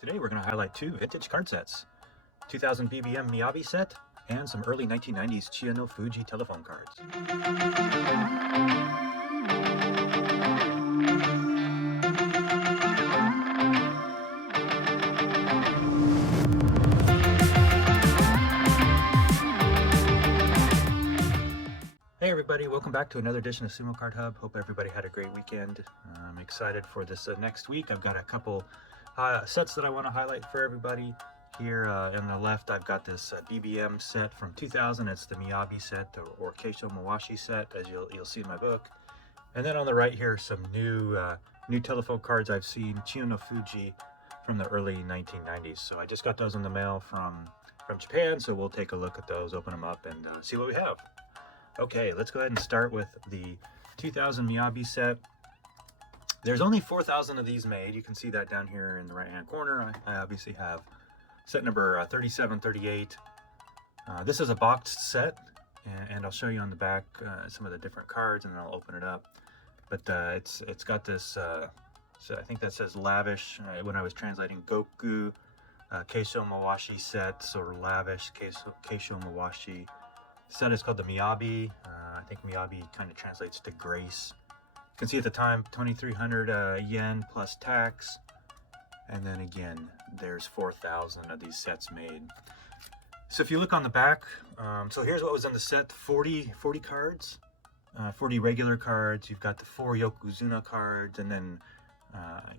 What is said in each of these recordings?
Today we're going to highlight two vintage card sets, 2000 BBM Miyabi Set and some early 1990s Chiyonofuji Telephone Cards. Hey everybody, welcome back to another edition of Sumo Card Hub. Hope everybody had a great weekend. I'm excited for this next week. I've got a couple sets that I want to highlight for everybody. Here on the left, I've got this BBM set from 2000. It's the Miyabi Set or Keisho Mawashi set, as you'll see in my book. And then on the right here, some new telephone cards I've seen, Chiyonofuji from the early 1990s. So I just got those in the mail from Japan, so we'll take a look at those, open them up, and see what we have. Okay, let's go ahead and start with the 2000 Miyabi set. There's only 4,000 of these made. You can see that down here in the right-hand corner. I obviously have set number 3738. This is a boxed set, and I'll show you on the back some of the different cards, and then I'll open it up. But it's got this, so I think that says lavish. When I was translating Goku, Keisho Mawashi set, so lavish Keisho Mawashi set is called the Miyabi. I think Miyabi kind of translates to grace. You can see at the time 2,300 yen plus tax, and then again there's 4,000 of these sets made. So if you look on the back, so here's what was in the set: 40 cards, 40 regular cards. You've got the 4 Yokozuna cards, and then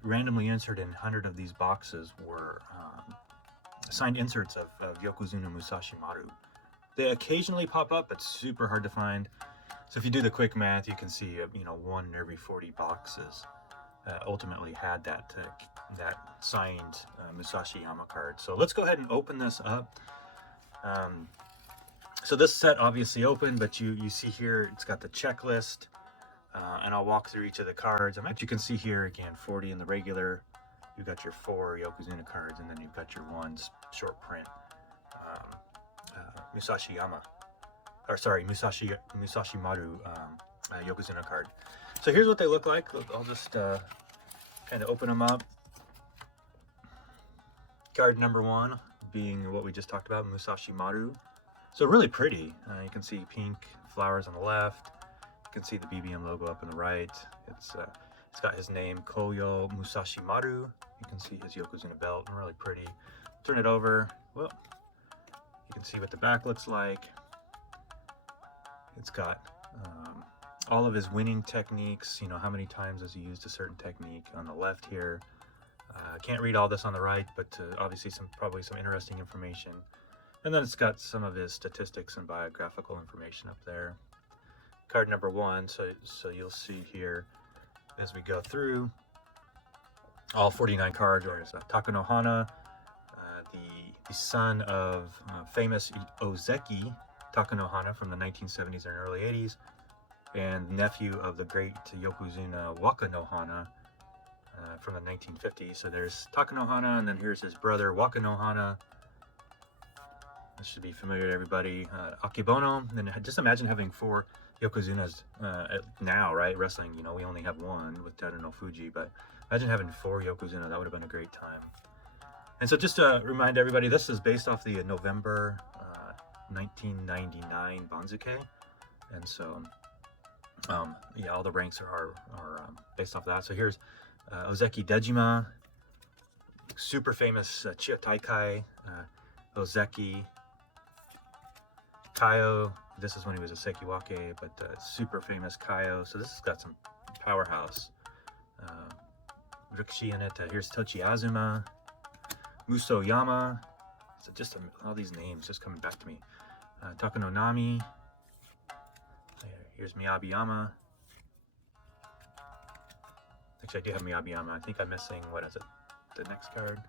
randomly inserted in 100 of these boxes were signed inserts of Yokozuna Musashi Maru. They occasionally pop up, but super hard to find. So if you do the quick math, you can see, one in every 40 boxes ultimately had that signed Musashi Yama card. So let's go ahead and open this up. So this set obviously opened, but you see here it's got the checklist, and I'll walk through each of the cards. But you can see here again, 40 in the regular. You've got your 4 Yokozuna cards, and then you've got your 1 short print Musashi Maru Yokozuna card. So here's what they look like. I'll just kind of open them up. Card number 1 being what we just talked about, Musashi Maru. So really pretty. You can see pink flowers on the left. You can see the BBM logo up on the right. It's got his name, Koyo Musashi Maru. You can see his Yokozuna belt, and really pretty. Turn it over. Well, you can see what the back looks like. It's got all of his winning techniques, how many times has he used a certain technique on the left here. I can't read all this on the right, but obviously probably some interesting information. And then it's got some of his statistics and biographical information up there. Card number 1, so you'll see here as we go through all 49 cards. There's Takanohana, the son of famous Ozeki Takanohana from the 1970s and early 80s, and nephew of the great Yokozuna Wakanohana from the 1950s. So there's Takanohana, and then here's his brother Wakanohana. This should be familiar to everybody. Akebono. And then just imagine having 4 Yokozunas now, right? Wrestling, we only have 1 with Chiyonofuji, but imagine having 4 Yokozuna. That would have been a great time. And so just to remind everybody, this is based off the November 1999 Banzuke. And so, yeah, all the ranks are based off that. So here's Ozeki Dejima, super famous Chiyotaikai, Ozeki Kaio. This is when he was a Sekiwake, but super famous Kaio. So this has got some powerhouse Rikishi in it. Here's Tochi Azuma, Muso Yama. So just all these names just coming back to me. Takano Nami. Here's Miyabi Yama. Actually, I do have Miyabi Yama. I think I'm missing, what is it? The next card.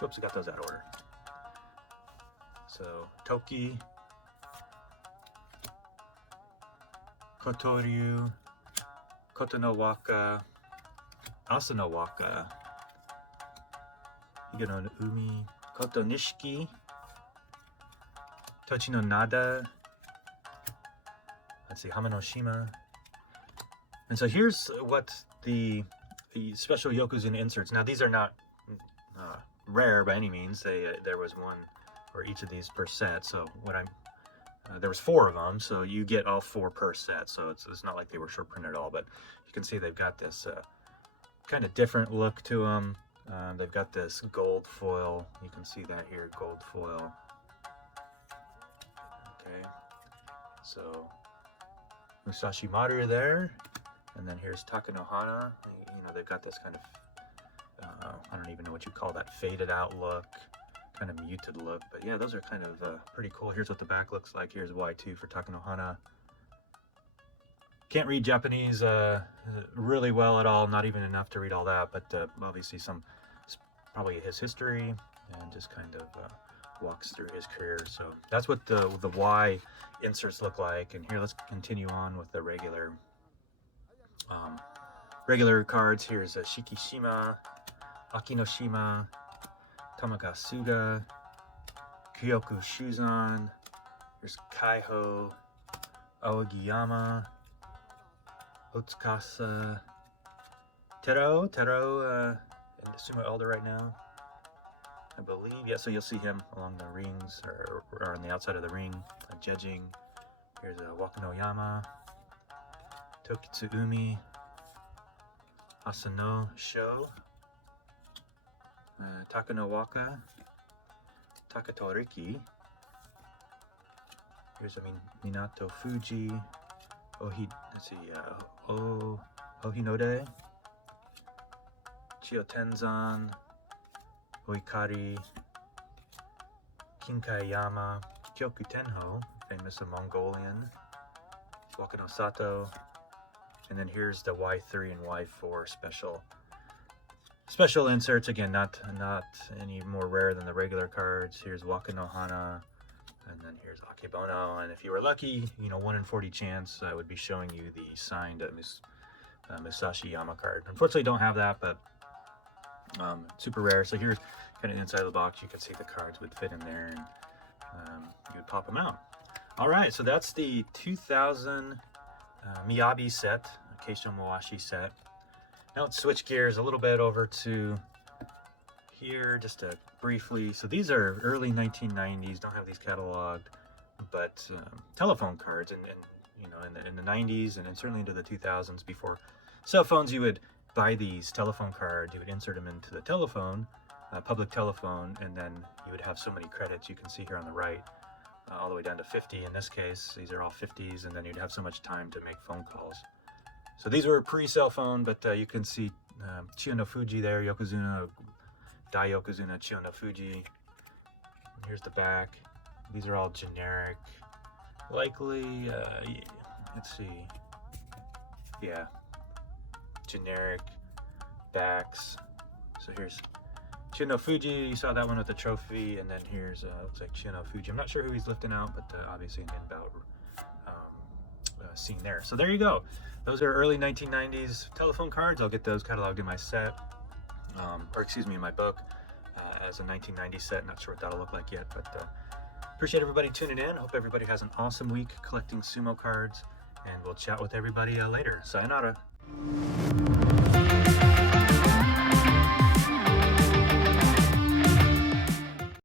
Oops, I got those out of order. So, Toki, Kotoryu, Kotonowaka, Asanowaka, Higano no Umi, Koto Nishiki, Tochino Nada, let's see, Hamanoshima. And so here's what the the special Yokozuna inserts. Now these are not rare by any means. There was one for each of these per set. So there was 4 of them, so you get all 4 per set. So it's not like they were short printed at all. But you can see they've got this kind of different look to them. They've got this gold foil. You can see that here, gold foil. Okay, so Musashi Maru there, and then here's Takanohana. You know, they've got this kind of I don't even know what you call that, faded out look, kind of muted look. But yeah, those are kind of pretty cool. Here's what the back looks like. Here's Y2 for Takanohana. Can't read Japanese really well at all, not even enough to read all that, but obviously probably his history, and just kind of walks through his career. So that's what the Y inserts look like. And here, let's continue on with the regular cards. Here's Shikishima, Akinoshima, Tamagasuga, Kyoku Shuzan. Here's Kaiho, Aogiyama, Otsukasa, Tero in the Sumo Elder right now, I believe. Yeah, so you'll see him along the rings, or on the outside of the ring, judging. Here's Wakanoyama, Tokitsu Umi, Asano Sho, Takanowaka, Takatoriki. Here's Minato Fuji, Ohinode, Chiotenzan, Oikari, Kinkayama, Kyoku Tenho, famous Mongolian, Wakano Sato, and then here's the Y3 and Y4 special inserts. Again, not any more rare than the regular cards. Here's Wakanohana, and then here's Akebono. And if you were lucky, 1 in 40 chance, I would be showing you the signed Musashi Yama card. Unfortunately, don't have that, but super rare. So here's kind of inside of the box. You can see the cards would fit in there, and you would pop them out. All right, so that's the 2000 Miyabi Set, Keisho Moashi set. Now let's switch gears a little bit over to here, just to briefly. So these are early 1990s. Don't have these cataloged, but telephone cards, and in the 90s, and then certainly into the 2000s, before cell phones, you would buy these telephone cards. You would insert them into the telephone, public telephone, and then you would have so many credits. You can see here on the right, all the way down to 50 in this case. These are all 50s, and then you'd have so much time to make phone calls. So these were pre-cell phone, but you can see Chiyonofuji there, Yokozuna, Dai Yokozuna Chiyonofuji. Here's the back. These are all generic, likely, let's see, yeah, generic backs. So here's Chiyonofuji, you saw that one with the trophy, and then here's, looks like Chiyonofuji. I'm not sure who he's lifting out, but obviously an inbound scene there. So there you go. Those are early 1990s telephone cards. I'll get those cataloged in my set, or excuse me, in my book, as a 1990 set. Not sure what that'll look like yet, but appreciate everybody tuning in. Hope everybody has an awesome week collecting sumo cards, and we'll chat with everybody later. Sayonara.